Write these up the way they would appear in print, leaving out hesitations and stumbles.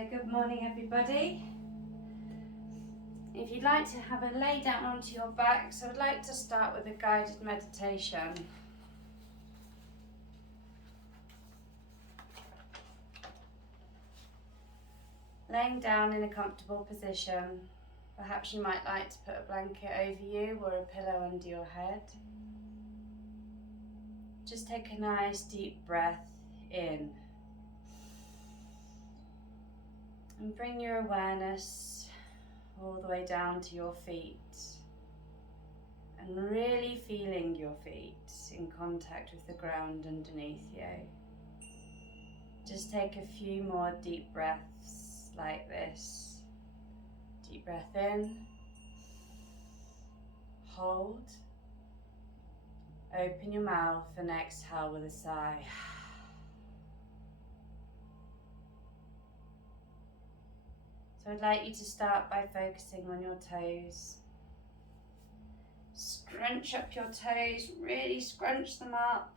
So good morning everybody. If you'd like to have a lay down onto your back, so I'd like to start with a guided meditation. Laying down in a comfortable position. Perhaps you might like to put a blanket over you or a pillow under your head. Just take a nice deep breath in. And bring your awareness all the way down to your feet. And really feeling your feet in contact with the ground underneath you. Just take a few more deep breaths like this. Deep breath in. Hold. Open your mouth and exhale with a sigh. So I'd like you to start by focusing on your toes. Scrunch up your toes, really scrunch them up,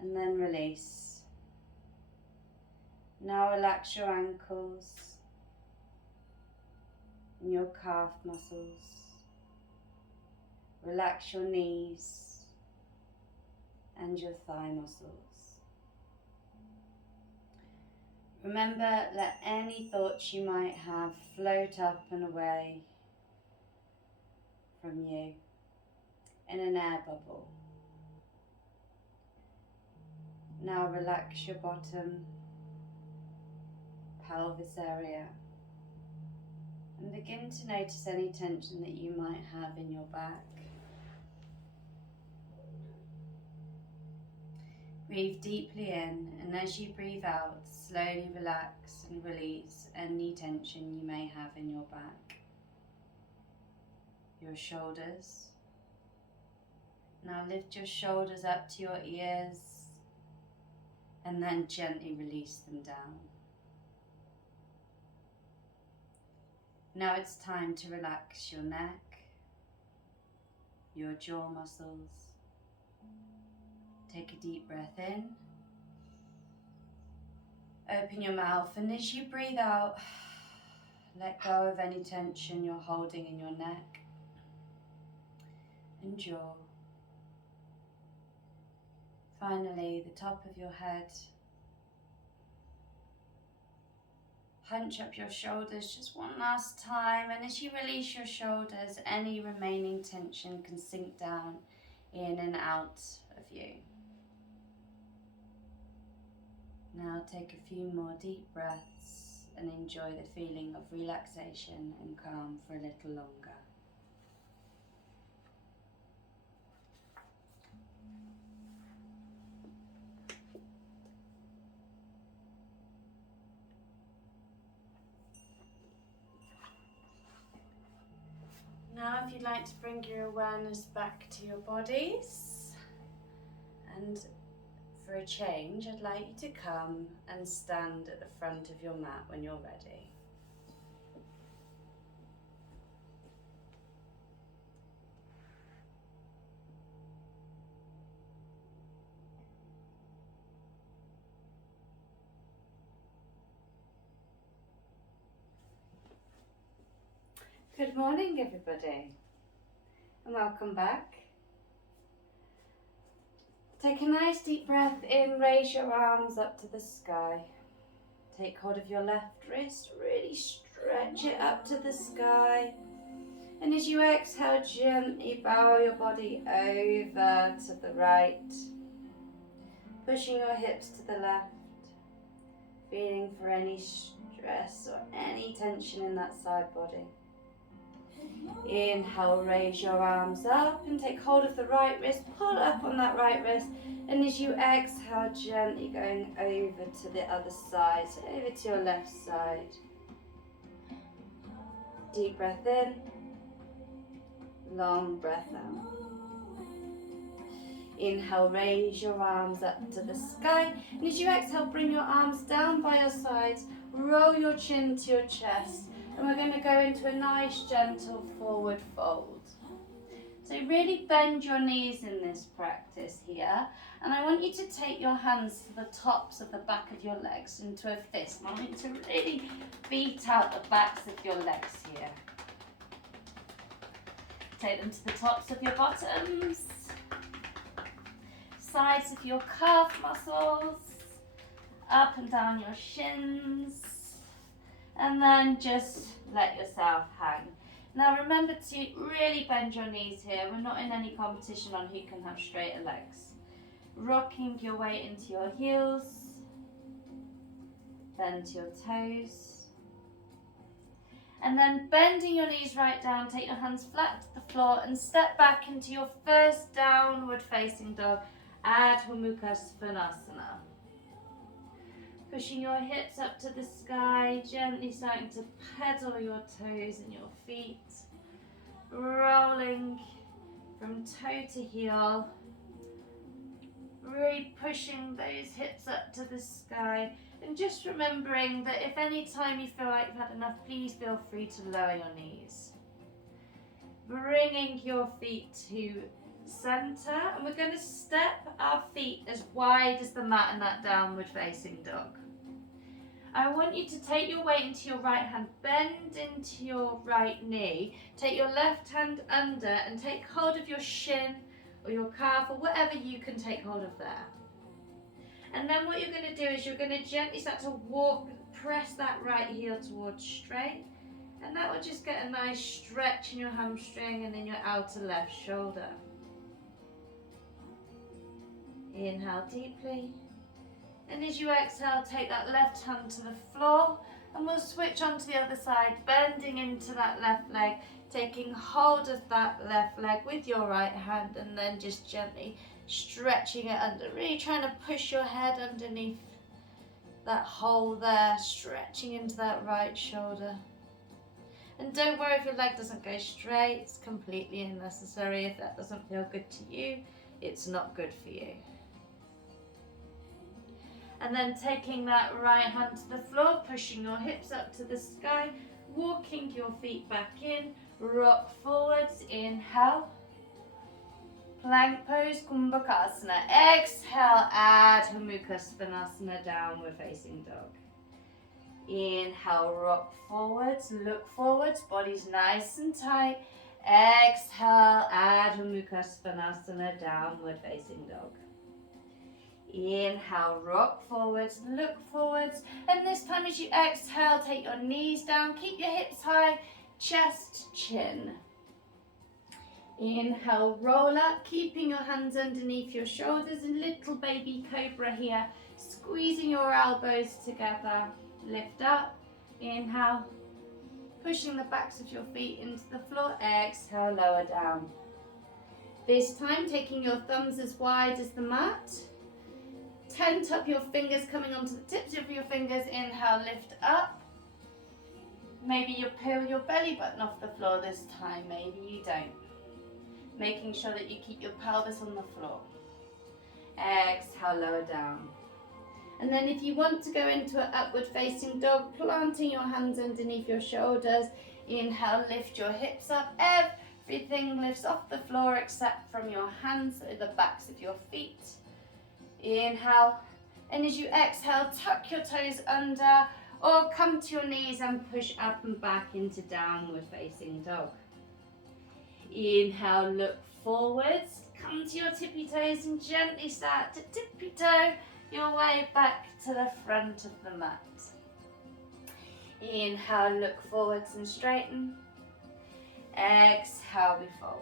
and then release. Now relax your ankles and your calf muscles. Relax your knees and your thigh muscles. Remember, let any thoughts you might have float up and away from you in an air bubble. Now relax your bottom, pelvis area, and begin to notice any tension that you might have in your back. Breathe deeply in, and as you breathe out, slowly relax and release any tension you may have in your back. Your shoulders. Now lift your shoulders up to your ears, and then gently release them down. Now it's time to relax your neck, your jaw muscles. Take a deep breath in. Open your mouth, and as you breathe out, let go of any tension you're holding in your neck and jaw. Finally, the top of your head. Hunch up your shoulders just one last time, and as you release your shoulders, any remaining tension can sink down in and out of you. Now take a few more deep breaths and enjoy the feeling of relaxation and calm for a little longer. Now if you'd like to bring your awareness back to your bodies, and for a change, I'd like you to come and stand at the front of your mat when you're ready. Good morning everybody, and welcome back. Take a nice deep breath in, raise your arms up to the sky. Take hold of your left wrist, really stretch it up to the sky. And as you exhale, gently bow your body over to the right. Pushing your hips to the left. Feeling for any stress or any tension in that side body. Inhale, raise your arms up and take hold of the right wrist, pull up on that right wrist, and as you exhale, gently going over to the other side, so over to your left side. Deep breath in, long breath out. Inhale, raise your arms up to the sky, and as you exhale, bring your arms down by your sides, roll your chin to your chest. And we're going to go into a nice gentle forward fold. So really bend your knees in this practice here, And I want you to take your hands to the tops of the back of your legs into a fist. I want you to really beat out the backs of your legs here. Take them to the tops of your bottoms, sides of your calf muscles, up and down your shins, and then just let yourself hang. Now remember to really bend your knees here. We're not in any competition on who can have straighter legs. Rocking your weight into your heels, bend your toes, and then bending your knees right down, take your hands flat to the floor and step back into your first downward facing dog, Adho Mukha Svanasana. Pushing your hips up to the sky, gently starting to pedal your toes and your feet, rolling from toe to heel, really pushing those hips up to the sky, and just remembering that if any time you feel like you've had enough, please feel free to lower your knees. Bringing your feet to center, and we're going to step our feet as wide as the mat in that downward facing dog. I want you to take your weight into your right hand, bend into your right knee, take your left hand under and take hold of your shin or your calf or whatever you can take hold of there. And then what you're going to do is you're going to gently start to walk, press that right heel towards straight, and that will just get a nice stretch in your hamstring and in your outer left shoulder. Inhale deeply. And as you exhale, take that left hand to the floor, and we'll switch on to the other side, bending into that left leg, taking hold of that left leg with your right hand, and then just gently stretching it under, really trying to push your head underneath that hole there, stretching into that right shoulder. And don't worry if your leg doesn't go straight, it's completely unnecessary. If that doesn't feel good to you, it's not good for you. And then taking that right hand to the floor, pushing your hips up to the sky, walking your feet back in, rock forwards, inhale. Plank pose, Kumbhakasana. Exhale, Adho Mukha Svanasana, downward facing dog. Inhale, rock forwards, look forwards, body's nice and tight. Exhale, Adho Mukha Svanasana, downward facing dog. Inhale, rock forwards, look forwards, and this time as you exhale, take your knees down, keep your hips high, chest, chin. Inhale, roll up, keeping your hands underneath your shoulders, and little baby cobra here, squeezing your elbows together, lift up, inhale, pushing the backs of your feet into the floor, exhale, lower down. This time, taking your thumbs as wide as the mat, tent up your fingers, coming onto the tips of your fingers, inhale, lift up. Maybe you peel your belly button off the floor this time, maybe you don't. Making sure that you keep your pelvis on the floor. Exhale, lower down. And then if you want to go into an upward facing dog, planting your hands underneath your shoulders, inhale, lift your hips up. Everything lifts off the floor except from your hands, so the backs of your feet. Inhale, and as you exhale, tuck your toes under or come to your knees and push up and back into downward facing dog. Inhale, look forwards, come to your tippy toes and gently start to tippy toe your way back to the front of the mat. Inhale, look forwards and straighten. Exhale, we fold.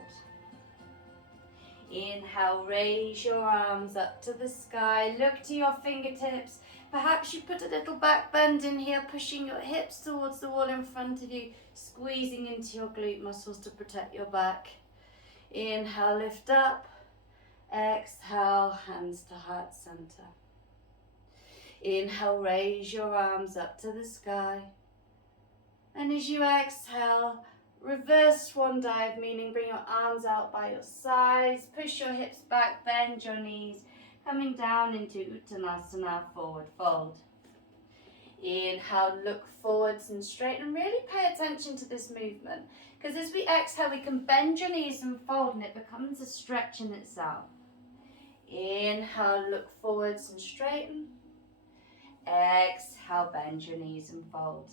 Inhale, raise your arms up to the sky, look to your fingertips. Perhaps you put a little back bend in here, pushing your hips towards the wall in front of you, squeezing into your glute muscles to protect your back. Inhale, lift up. Exhale, hands to heart center. Inhale, raise your arms up to the sky. And as you exhale, reverse swan dive, meaning bring your arms out by your sides, push your hips back, bend your knees, coming down into Uttanasana, forward fold. Inhale, look forwards and straighten, and really pay attention to this movement, because as we exhale, we can bend your knees and fold, and it becomes a stretch in itself. Inhale, look forwards and straighten. Exhale, bend your knees and fold.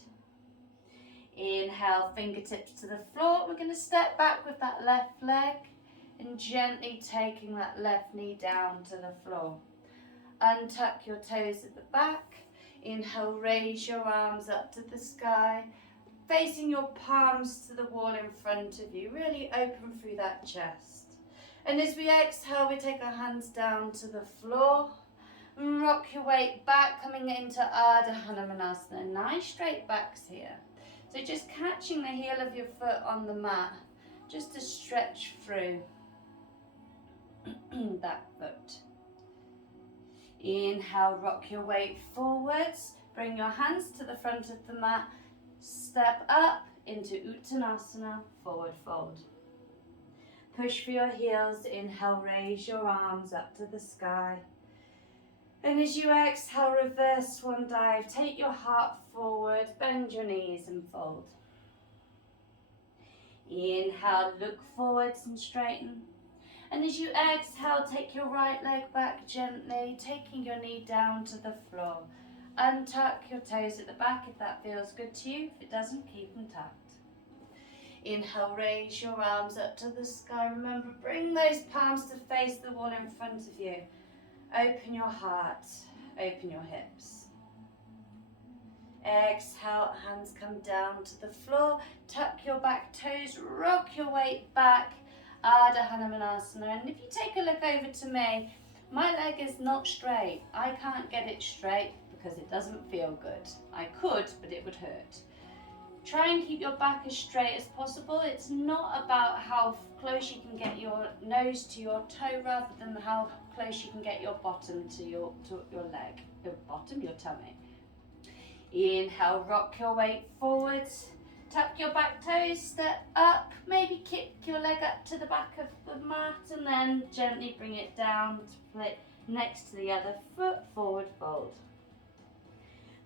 Inhale, fingertips to the floor. We're going to step back with that left leg and gently taking that left knee down to the floor. Untuck your toes at the back. Inhale, raise your arms up to the sky, facing your palms to the wall in front of you. Really open through that chest. And as we exhale, we take our hands down to the floor. And rock your weight back, coming into Ardha Hanumanasana. Nice straight backs here. So just catching the heel of your foot on the mat, just to stretch through that foot. Inhale, rock your weight forwards. Bring your hands to the front of the mat. Step up into Uttanasana, forward fold. Push for your heels. Inhale, raise your arms up to the sky. And as you exhale, reverse swan dive. Take your heart forward, bend your knees and fold. Inhale, look forwards and straighten. And as you exhale, take your right leg back gently, taking your knee down to the floor. Untuck your toes at the back if that feels good to you. If it doesn't, keep them tucked. Inhale, raise your arms up to the sky. Remember, bring those palms to face the wall in front of you. Open your heart, open your hips. Exhale, hands come down to the floor. Tuck your back toes, rock your weight back. Ardha Hanumanasana. And if you take a look over to me, my leg is not straight. I can't get it straight because it doesn't feel good. I could, but it would hurt. Try and keep your back as straight as possible. It's not about how close you can get your nose to your toe rather than how close you can get your bottom to your leg. Your bottom, your tummy. Inhale, rock your weight forwards. Tuck your back toes, step up. Maybe kick your leg up to the back of the mat and then gently bring it down to play next to the other foot, forward fold.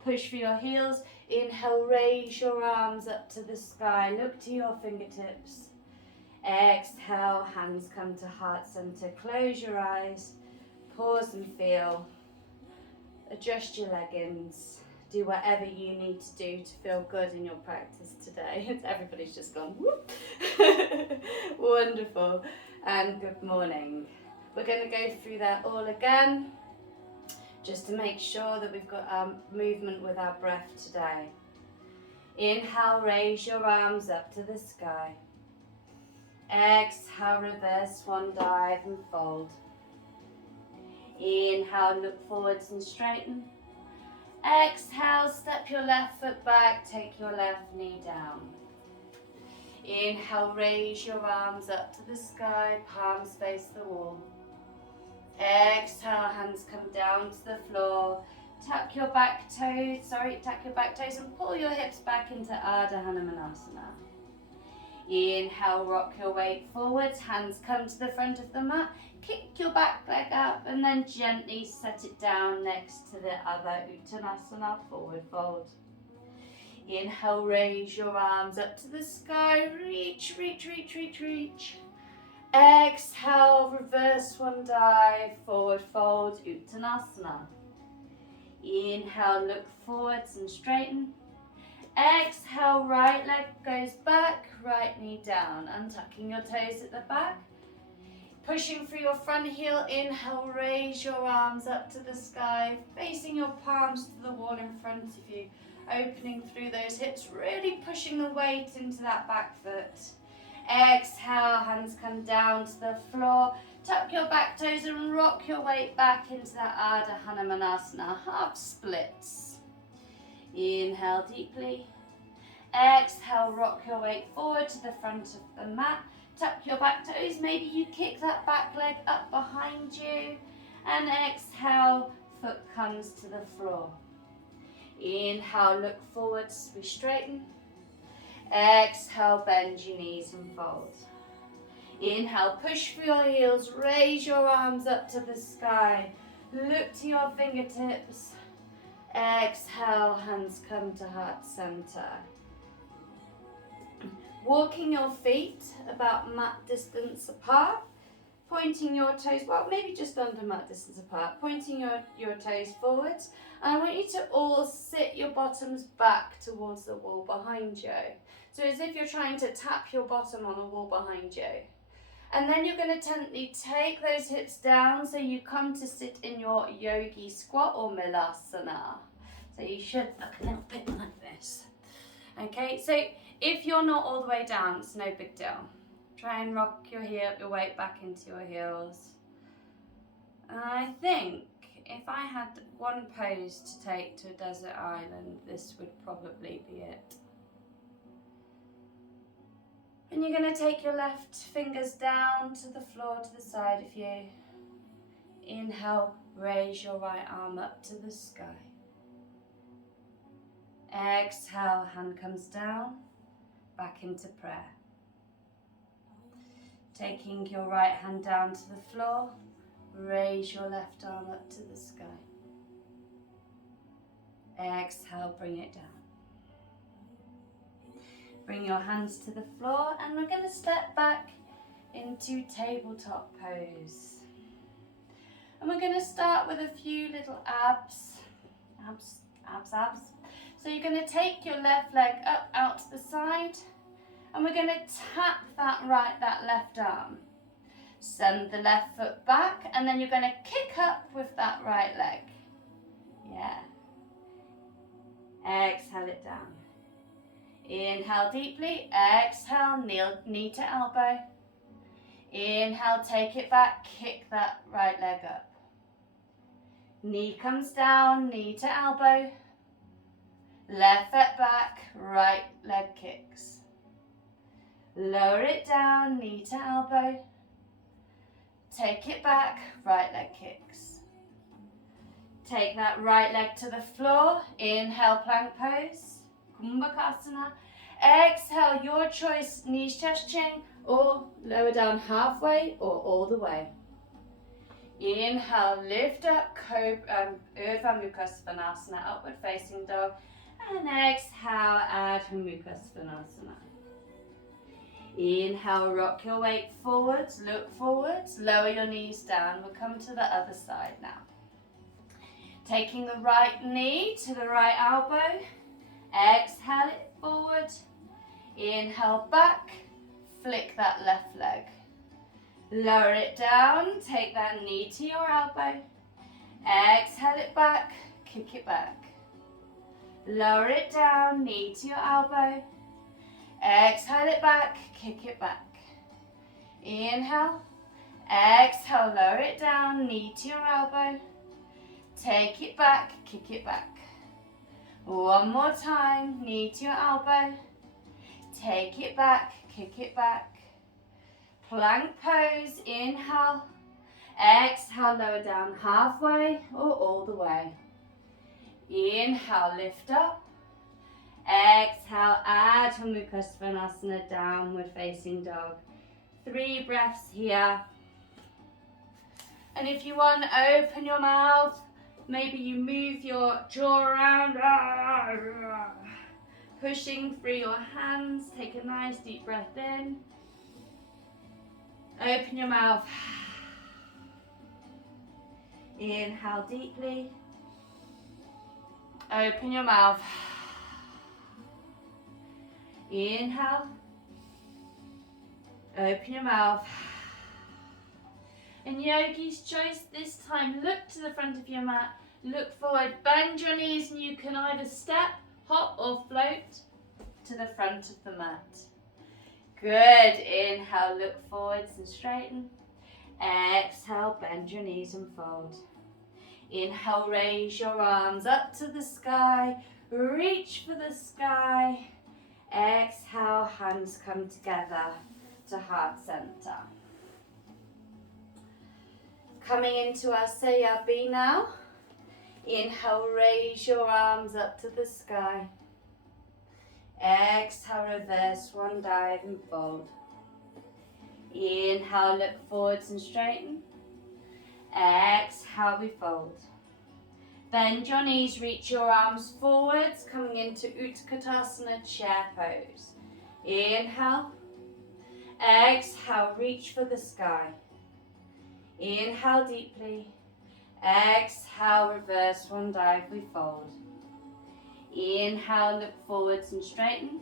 Push for your heels. Inhale, raise your arms up to the sky. Look to your fingertips. Exhale, hands come to heart center. Close your eyes. Pause and feel. Adjust your leggings. Do whatever you need to do to feel good in your practice today. Everybody's just gone, whoop. Wonderful. And good morning. We're going to go through that all again, just to make sure that we've got movement with our breath today. Inhale, raise your arms up to the sky. Exhale, reverse swan dive and fold. Inhale, look forwards and straighten. Exhale, step your left foot back, take your left knee down. Inhale, raise your arms up to the sky, palms face the wall. Exhale, hands come down to the floor. Tuck your back toes and pull your hips back into Ardha Hanumanasana. Inhale, rock your weight forwards, hands come to the front of the mat. Kick your back leg up and then gently set it down next to the other Uttanasana, forward fold. Inhale, raise your arms up to the sky, reach, reach, reach, reach, reach. Exhale, reverse swan dive, forward fold, Uttanasana. Inhale, look forwards and straighten. Exhale, right leg goes back, right knee down, untucking your toes at the back. Pushing through your front heel, inhale, raise your arms up to the sky, facing your palms to the wall in front of you, opening through those hips, really pushing the weight into that back foot. Exhale, hands come down to the floor, tuck your back toes and rock your weight back into that Ardha Hanumanasana, half splits. Inhale deeply. Exhale, rock your weight forward to the front of the mat. Tuck your back toes, maybe you kick that back leg up behind you. And exhale, foot comes to the floor. Inhale, look forwards, we straighten. Exhale, bend your knees and fold. Inhale, push for your heels, raise your arms up to the sky. Look to your fingertips. Exhale, hands come to heart center. Walking your feet about mat distance apart. pointing your toes, well, maybe just under mat distance apart, pointing your toes forwards. And I want you to all sit your bottoms back towards the wall behind you. So as if you're trying to tap your bottom on the wall behind you. And then you're going to gently take those hips down so you come to sit in your yogi squat or milasana. So you should look a little bit like this. Okay, so if you're not all the way down, it's no big deal. Try and rock your weight back into your heels. And I think if I had one pose to take to a desert island, this would probably be it. And you're going to take your left fingers down to the floor to the side of you. Inhale, raise your right arm up to the sky. Exhale, hand comes down, back into prayer. Taking your right hand down to the floor, raise your left arm up to the sky. Exhale, bring it down. Bring your hands to the floor and we're going to step back into tabletop pose. And we're going to start with a few little abs. So you're going to take your left leg up out to the side and we're going to tap that left arm. Send the left foot back and then you're going to kick up with that right leg. Yeah. Exhale it down. Inhale deeply, exhale, knee to elbow. Inhale, take it back, kick that right leg up. Knee comes down, knee to elbow. Left foot back, right leg kicks. Lower it down, knee to elbow. Take it back, right leg kicks. Take that right leg to the floor. Inhale, plank pose. Kumbhakasana. Exhale, your choice, knees, chest, chin, or lower down halfway or all the way. Inhale, lift up, Urdhva Mukha Svanasana, upward facing dog. And exhale, Adho Mukha Svanasana. Inhale, rock your weight forwards, look forwards, lower your knees down. We'll come to the other side now. Taking the right knee to the right elbow. Exhale it forward. Inhale back, flick that left leg. Lower it down, take that knee to your elbow. Exhale it back, kick it back. Lower it down, knee to your elbow. Exhale it back, kick it back. Inhale. Exhale, lower it down, knee to your elbow. Take it back, kick it back. One more time, knee to your elbow. Take it back, kick it back. Plank pose, inhale. Exhale, lower down halfway or all the way. Inhale, lift up. Exhale, Adho Mukha Svanasana, downward facing dog. 3 breaths here. And if you want, open your mouth. Maybe you move your jaw around. Pushing through your hands. Take a nice deep breath in. Open your mouth. Inhale deeply. Open your mouth. Inhale. Open your mouth. And yogi's choice this time, look to the front of your mat, look forward, bend your knees and you can either step, hop or float to the front of the mat. Good, inhale, look forwards and straighten. Exhale, bend your knees and fold. Inhale, raise your arms up to the sky, reach for the sky. Exhale, hands come together to heart center. Coming into our Sayabhi now. Inhale, raise your arms up to the sky. Exhale, reverse one dive and fold. Inhale, look forwards and straighten. Exhale, we fold. Bend your knees, reach your arms forwards, coming into Utkatasana, chair pose. Inhale. Exhale, reach for the sky. Inhale deeply. Exhale, reverse one dive, we fold. Inhale, look forwards and straighten.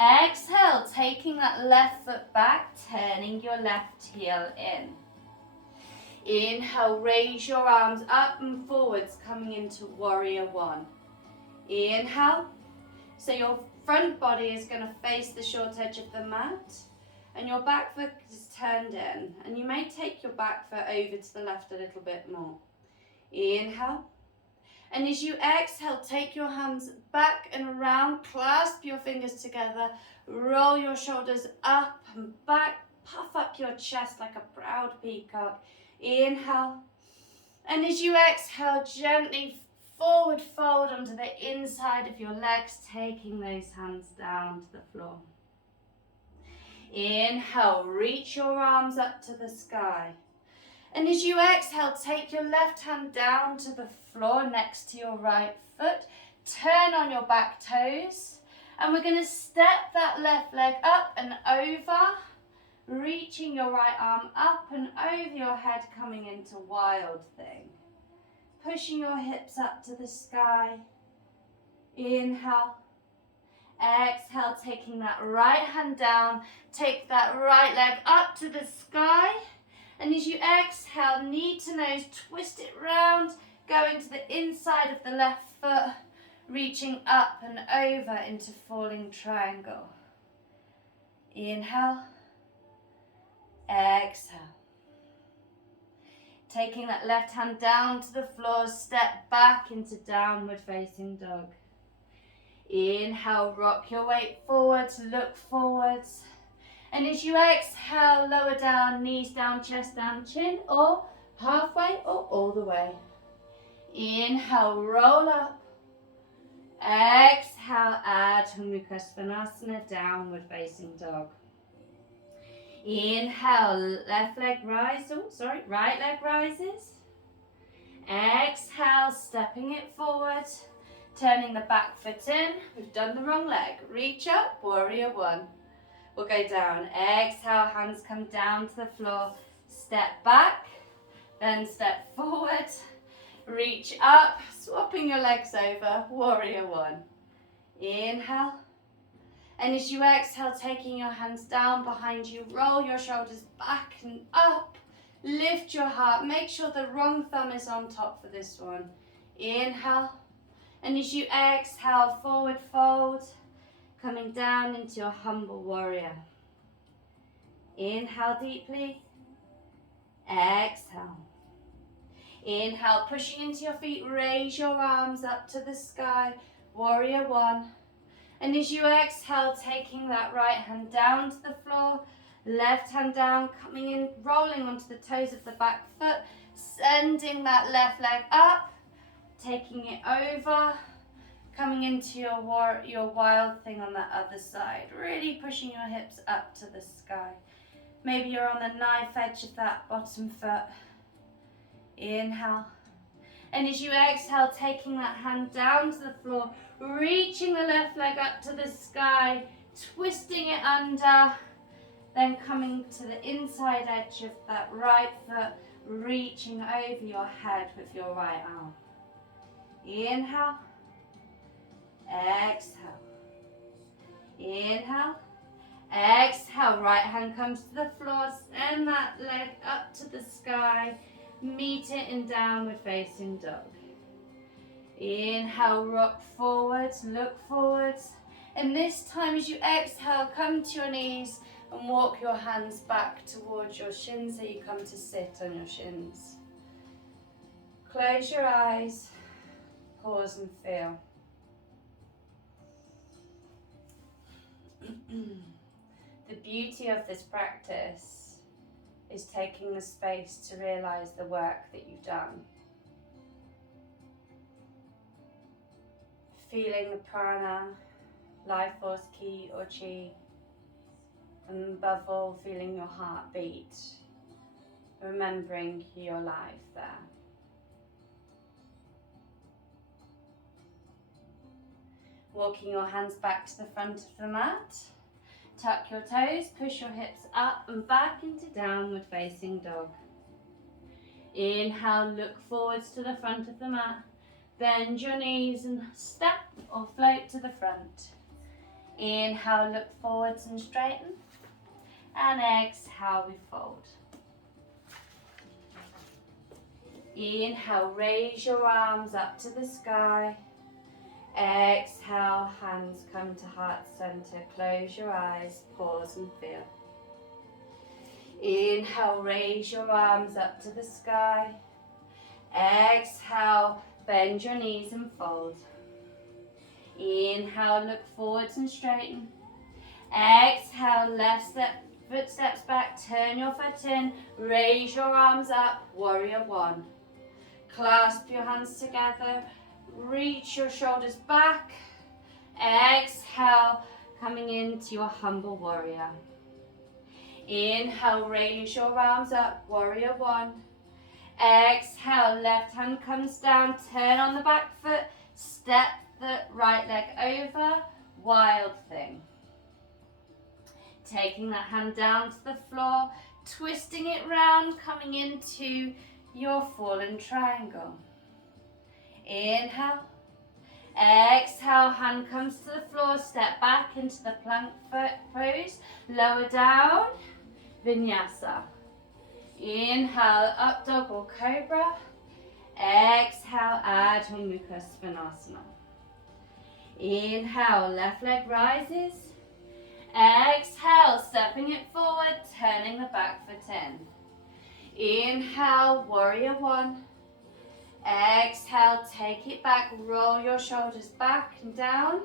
Exhale, taking that left foot back, turning your left heel in. Inhale, raise your arms up and forwards, coming into warrior one. Inhale, so your front body is going to face the short edge of the mat and your back foot is turned in, and you may take your back foot over to the left a little bit more. Inhale, and as you exhale, take your hands back and around, clasp your fingers together, roll your shoulders up and back, puff up your chest like a proud peacock. Inhale, and as you exhale, gently forward fold onto the inside of your legs, taking those hands down to the floor. Inhale, reach your arms up to the sky. And as you exhale, take your left hand down to the floor next to your right foot. Turn on your back toes. And we're going to step that left leg up and over, reaching your right arm up and over your head, coming into wild thing. Pushing your hips up to the sky. Inhale. Exhale, taking that right hand down. Take that right leg up to the sky. And as you exhale, knee to nose, twist it round, going to the inside of the left foot, reaching up and over into falling triangle. Inhale. Exhale. Taking that left hand down to the floor, step back into downward facing dog. Inhale, rock your weight forwards, look forwards. And as you exhale, lower down, knees down, chest down, chin, or halfway or all the way. Inhale, roll up. Exhale, Adho Mukha Svanasana, downward facing dog. Inhale, left leg rise, right leg rises. Exhale, stepping it forward, turning the back foot in. We've done the wrong leg. Reach up, warrior one. We'll go down. Exhale, hands come down to the floor. Step back, then step forward. Reach up, swapping your legs over, warrior one. Inhale. And as you exhale, taking your hands down behind you, roll your shoulders back and up. Lift your heart. Make sure the wrong thumb is on top for this one. Inhale. And as you exhale, forward fold, coming down into your humble warrior. Inhale deeply. Exhale. Inhale, pushing into your feet, raise your arms up to the sky, warrior one. And as you exhale, taking that right hand down to the floor, left hand down, coming in, rolling onto the toes of the back foot, sending that left leg up, taking it over, coming into your wild thing on that other side, really pushing your hips up to the sky. Maybe you're on the knife edge of that bottom foot. Inhale. And as you exhale, taking that hand down to the floor, reaching the left leg up to the sky, twisting it under, then coming to the inside edge of that right foot, reaching over your head with your right arm. Inhale. Exhale. Inhale. Exhale. Right hand comes to the floor, send that leg up to the sky, meet it in downward facing dog. Inhale, rock forwards, look forwards. And this time as you exhale, come to your knees and walk your hands back towards your shins so you come to sit on your shins. Close your eyes, pause and feel. The beauty of this practice is taking the space to realize the work that you've done. Feeling the prana, life force, ki or chi, and above all, feeling your heart beat, remembering your life there. Walking your hands back to the front of the mat. Tuck your toes, push your hips up and back into downward facing dog. Inhale, look forwards to the front of the mat. Bend your knees and step or float to the front. Inhale, look forwards and straighten. And exhale, we fold. Inhale, raise your arms up to the sky. Exhale, hands come to heart center. Close your eyes, pause and feel. Inhale, raise your arms up to the sky. Exhale, bend your knees and fold. Inhale, look forwards and straighten. Exhale, foot steps back, turn your foot in, raise your arms up, warrior one. Clasp your hands together, reach your shoulders back. Exhale, coming into your humble warrior. Inhale, raise your arms up, warrior one. Exhale, left hand comes down, turn on the back foot, step the right leg over, wild thing. Taking that hand down to the floor, twisting it round, coming into your fallen triangle. Inhale. Exhale, hand comes to the floor, step back into the plank foot pose, lower down, vinyasa. Inhale, up dog or cobra. Exhale, Adho Mukha Svanasana. Inhale, left leg rises. Exhale, stepping it forward, turning the back foot in. Inhale, warrior one. Exhale, take it back, roll your shoulders back and down.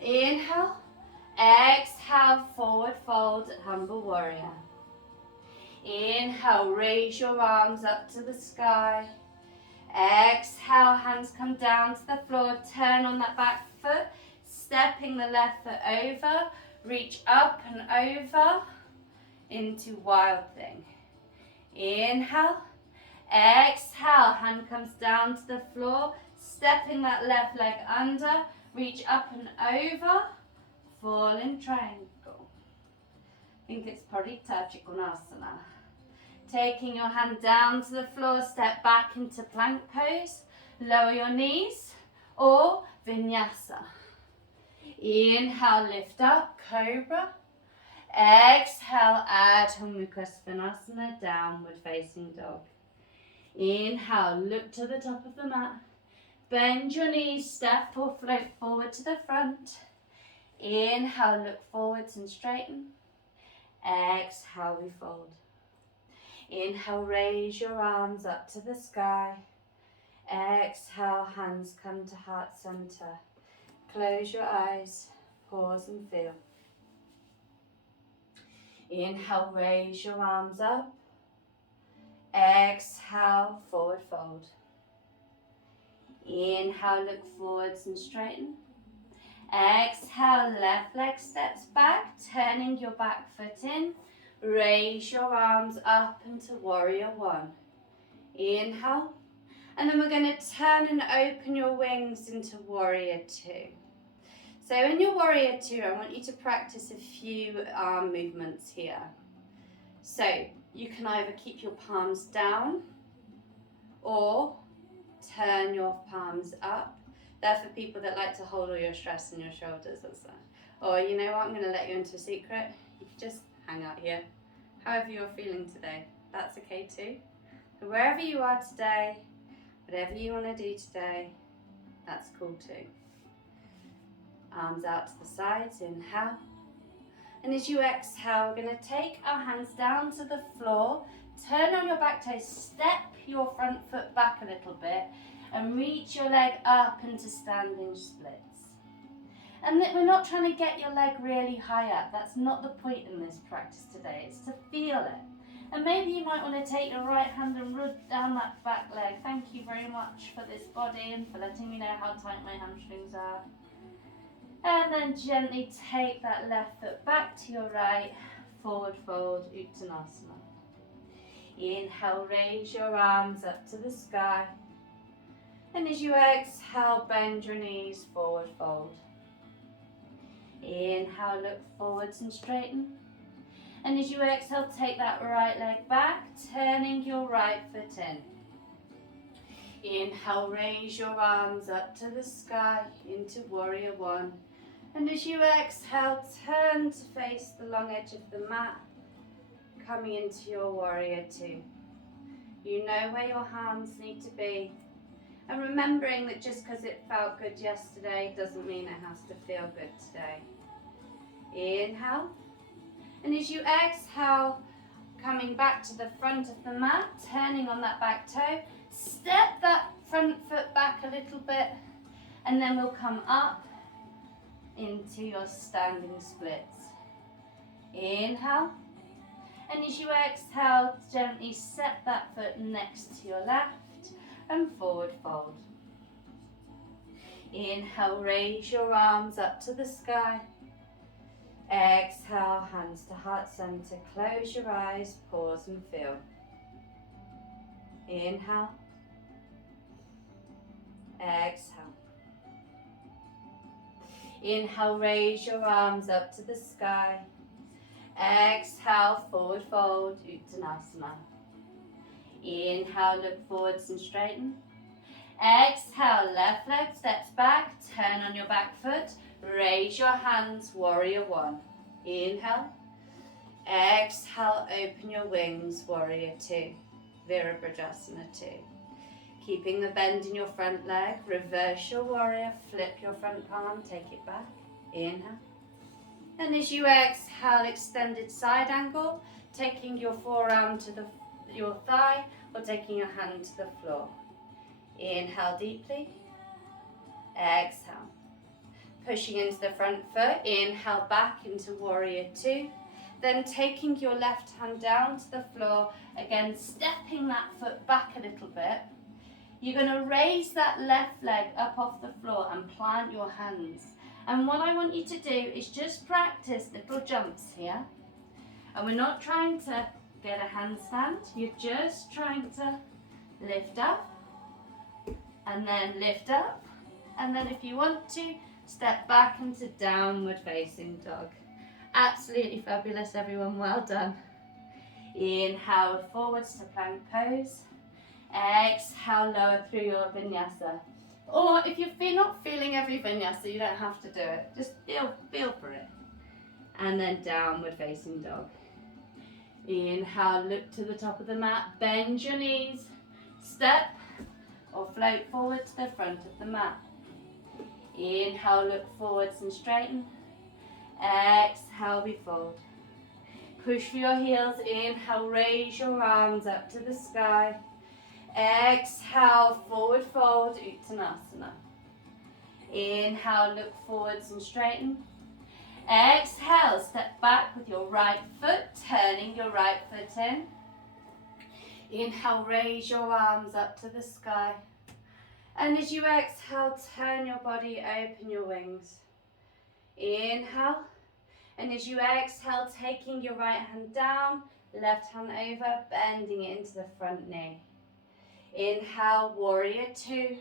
Inhale. Exhale, forward fold, humble warrior. Inhale, raise your arms up to the sky. Exhale, hands come down to the floor, turn on that back foot, stepping the left foot over, reach up and over into wild thing. Inhale. Exhale, hand comes down to the floor, stepping that left leg under, reach up and over, fallen triangle. I think it's Parita Trikonasana. Taking your hand down to the floor, step back into plank pose, lower your knees, or vinyasa. Inhale, lift up, cobra. Exhale, Adho Mukha Svanasana, downward facing dog. Inhale, look to the top of the mat. Bend your knees, step or float forward to the front. Inhale, look forwards and straighten. Exhale, we fold. Inhale, raise your arms up to the sky. Exhale, hands come to heart center. Close your eyes, pause and feel. Inhale, raise your arms up. Exhale, forward fold. Inhale, look forwards and straighten. Exhale, left leg steps back, turning your back foot in. Raise your arms up into warrior one. Inhale. And then we're going to turn and open your wings into warrior two. So in your warrior two, I want you to practice a few arm movements here. So you can either keep your palms down or turn your palms up. They're for people that like to hold all your stress in your shoulders. Or you know what, I'm going to let you into a secret. You can just hang out here. However you're feeling today, that's okay too. So wherever you are today, whatever you want to do today, that's cool too. Arms out to the sides, inhale. And as you exhale, we're going to take our hands down to the floor, turn on your back toes, step your front foot back a little bit, and reach your leg up into standing splits. And we're not trying to get your leg really high up. That's not the point in this practice today. It's to feel it. And maybe you might want to take your right hand and rub down that back leg. Thank you very much for this body and for letting me know how tight my hamstrings are. And then gently take that left foot back to your right, forward fold, Uttanasana. Inhale, raise your arms up to the sky. And as you exhale, bend your knees, forward fold. Inhale, look forwards and straighten. And as you exhale, take that right leg back, turning your right foot in. Inhale, raise your arms up to the sky into warrior one. And as you exhale, turn to face the long edge of the mat, coming into your warrior two. You know where your hands need to be. And remembering that just because it felt good yesterday doesn't mean it has to feel good today. Inhale. And as you exhale, coming back to the front of the mat, turning on that back toe, step that front foot back a little bit, and then we'll come up into your standing splits. Inhale. And as you exhale, gently set that foot next to your left and forward fold. Inhale, raise your arms up to the sky. Exhale, hands to heart center. Close your eyes, pause and feel. Inhale. Exhale. Inhale, raise your arms up to the sky. Exhale, forward fold, Uttanasana. Inhale, look forwards and straighten. Exhale, left leg steps back, turn on your back foot, raise your hands, warrior one. Inhale. Exhale, open your wings, warrior two. Virabhadrasana two. Keeping the bend in your front leg, reverse your warrior, flip your front palm, take it back. Inhale. And as you exhale, extended side angle, taking your forearm to your thigh or taking your hand to the floor. Inhale deeply. Exhale. Pushing into the front foot, inhale back into warrior two. Then taking your left hand down to the floor, again stepping that foot back a little bit. You're going to raise that left leg up off the floor and plant your hands. And what I want you to do is just practice little jumps here. And we're not trying to get a handstand. You're just trying to lift up and then lift up. And then if you want to, step back into downward facing dog. Absolutely fabulous, everyone. Well done. Inhale forwards to plank pose. Exhale, lower through your vinyasa. Or if you're not feeling every vinyasa, you don't have to do it. Just feel for it. And then downward facing dog. Inhale, look to the top of the mat, bend your knees, step or float forward to the front of the mat. Inhale, look forwards and straighten. Exhale, we fold. Push for your heels. Inhale, raise your arms up to the sky. Exhale, forward fold, Uttanasana. Inhale, look forwards and straighten. Exhale, step back with your right foot, turning your right foot in. Inhale, raise your arms up to the sky. And as you exhale, turn your body, open your wings. Inhale. And as you exhale, taking your right hand down, left hand over, bending it into the front knee. Inhale, warrior two.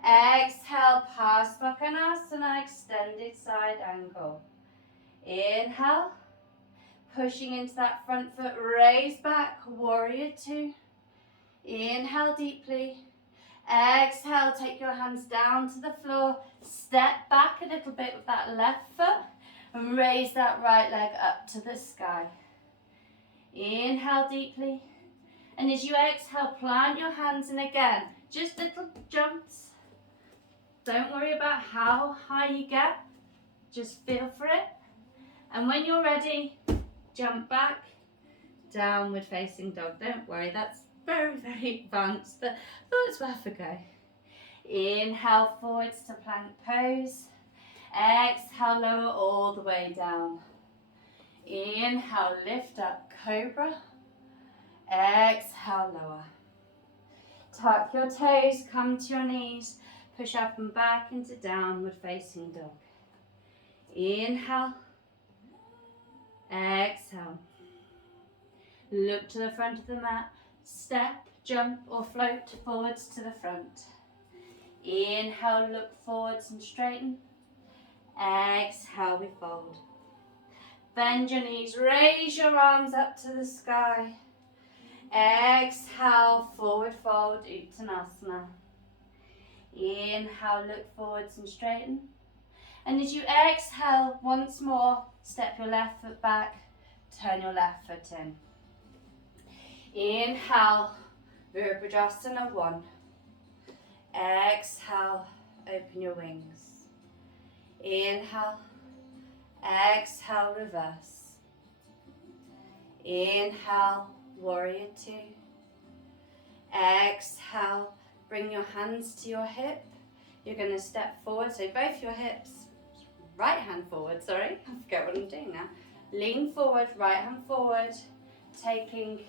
Exhale, Parsvakonasana, extended side angle. Inhale, pushing into that front foot, raise back, warrior two. Inhale deeply. Exhale, take your hands down to the floor, step back a little bit with that left foot, and raise that right leg up to the sky. Inhale deeply. And as you exhale, plant your hands in again. Just little jumps. Don't worry about how high you get. Just feel for it. And when you're ready, jump back, downward facing dog. Don't worry, that's very, very advanced, but I thought it's worth a go. Inhale forwards to plank pose. Exhale, lower all the way down. Inhale, lift up, cobra. Exhale, lower. Tuck your toes, come to your knees, push up and back into downward facing dog. Inhale. Exhale. Look to the front of the mat. Step, jump or float forwards to the front. Inhale, look forwards and straighten. Exhale, we fold. Bend your knees, raise your arms up to the sky. Exhale, forward fold, Uttanasana. Inhale, look forwards and straighten. And as you exhale, once more, step your left foot back, turn your left foot in. Inhale, Virabhadrasana 1. Exhale, open your wings. Inhale, exhale, reverse. Inhale, warrior 2. Exhale, bring your hands to your hip. You're going to step forward, so both your hips, right hand forward, sorry, I forget what I'm doing now. Lean forward, right hand forward, taking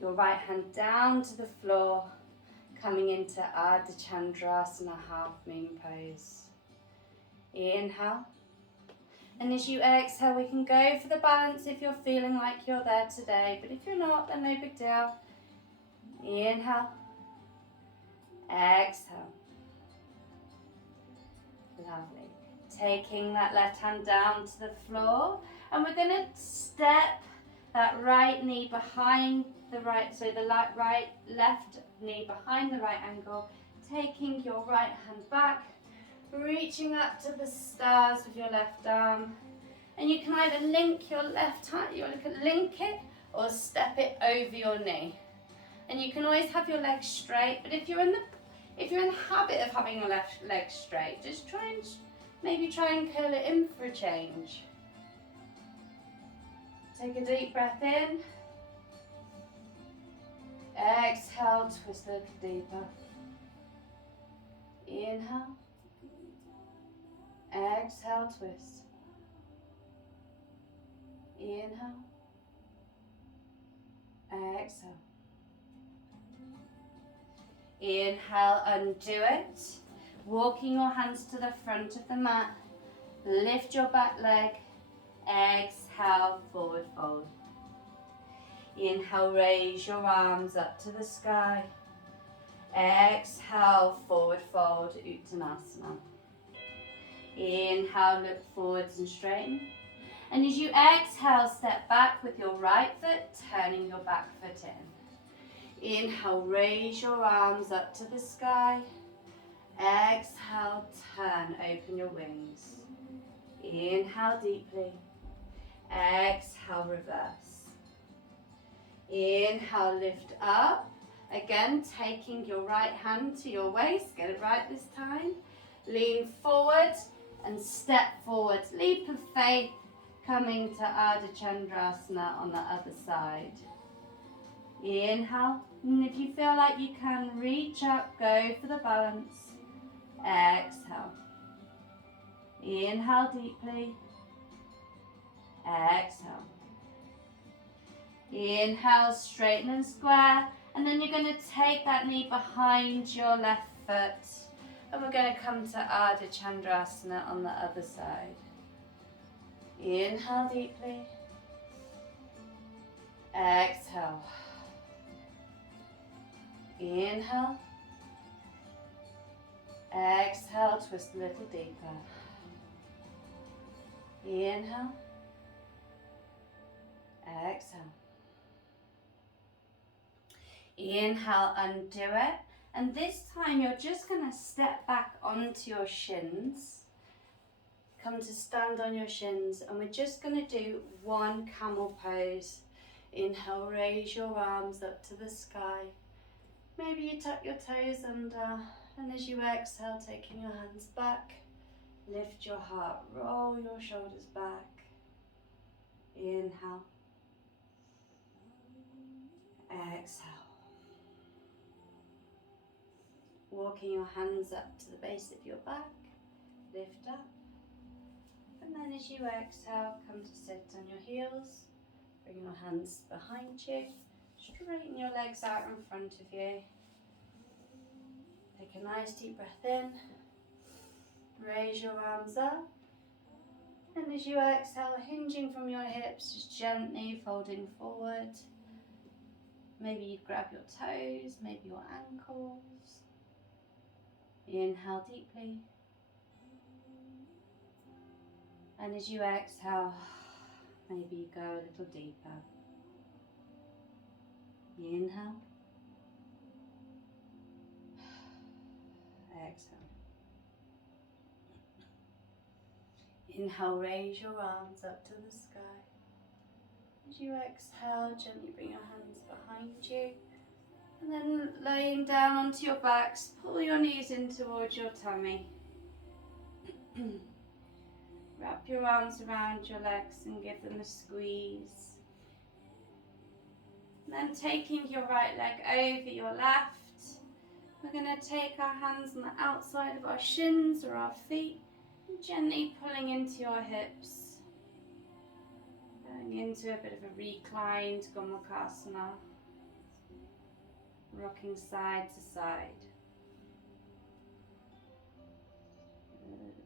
your right hand down to the floor, coming into Ardha Chandrasana, half moon pose. Inhale. And as you exhale, we can go for the balance if you're feeling like you're there today, but if you're not, then no big deal. Inhale. Exhale. Lovely. Taking that left hand down to the floor, and we're going to step that right knee behind the right, so the left knee behind the right ankle, taking your right hand back, reaching up to the stars with your left arm, and you can either link your left hand, you can link it or step it over your knee. And you can always have your legs straight, but if you're in the habit of having your left leg straight, just maybe try and curl it in for a change. Take a deep breath in. Exhale, twist a little deeper. Inhale. Exhale, twist. Inhale. Exhale. Inhale, undo it. Walking your hands to the front of the mat. Lift your back leg. Exhale, forward fold. Inhale, raise your arms up to the sky. Exhale, forward fold, Uttanasana. Inhale, look forwards and straighten. And as you exhale, step back with your right foot, turning your back foot in. Inhale, raise your arms up to the sky. Exhale, turn, open your wings. Inhale deeply. Exhale, reverse. Inhale, lift up. Again, taking your right hand to your waist. Get it right this time. Lean forward and step forward. Leap of faith, coming to Ardha Chandrasana on the other side. Inhale, and if you feel like you can, reach up, go for the balance. Exhale. Inhale deeply. Exhale. Inhale, straighten and square, and then you're going to take that knee behind your left foot, and we're going to come to Ardha Chandrasana on the other side. Inhale deeply. Exhale. Inhale. Exhale, twist a little deeper. Inhale. Exhale. Inhale, undo it. And this time you're just going to step back onto your shins. Come to stand on your shins, and we're just going to do one camel pose. Inhale, raise your arms up to the sky. Maybe you tuck your toes under, and as you exhale, taking your hands back, lift your heart, roll your shoulders back. Inhale. Exhale. Walking your hands up to the base of your back, lift up. And then as you exhale, come to sit on your heels. Bring your hands behind you. Straighten your legs out in front of you. Take a nice deep breath in. Raise your arms up. And as you exhale, hinging from your hips, just gently folding forward. Maybe you grab your toes, maybe your ankles. Inhale deeply. And as you exhale, Maybe you go a little deeper. Inhale. Exhale. Inhale, raise your arms up to the sky. As you exhale, gently bring your hands behind you. And then laying down onto your backs, pull your knees in towards your tummy. Wrap your arms around your legs and give them a squeeze. And then taking your right leg over your left, we're going to take our hands on the outside of our shins or our feet and gently pulling into your hips. Going into a bit of a reclined Gomukhasana, rocking side to side.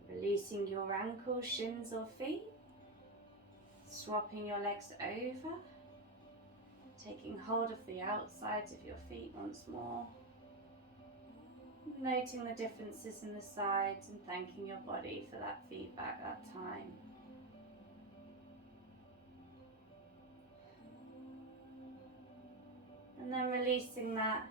Releasing your ankles, shins or feet, swapping your legs over, taking hold of the outsides of your feet once more, noting the differences in the sides and thanking your body for that feedback that time. And then releasing that,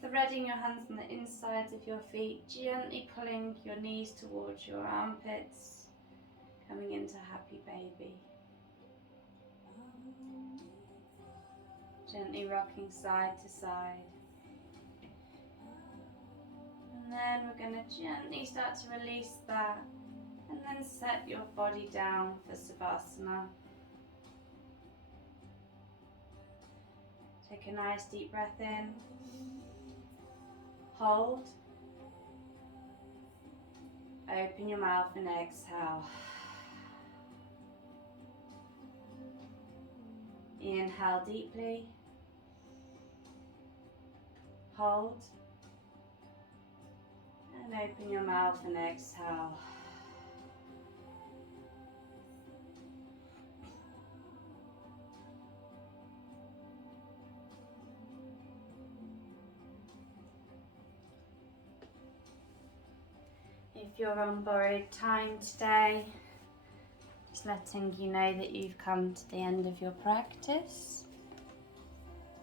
threading your hands on the insides of your feet, gently pulling your knees towards your armpits, coming into happy baby. Gently rocking side to side. And then we're going to gently start to release that and then set your body down for Savasana. Take a nice deep breath in. Hold. Open your mouth and exhale. Inhale deeply. Hold. And open your mouth and exhale. If you're on borrowed time today, just letting you know that you've come to the end of your practice.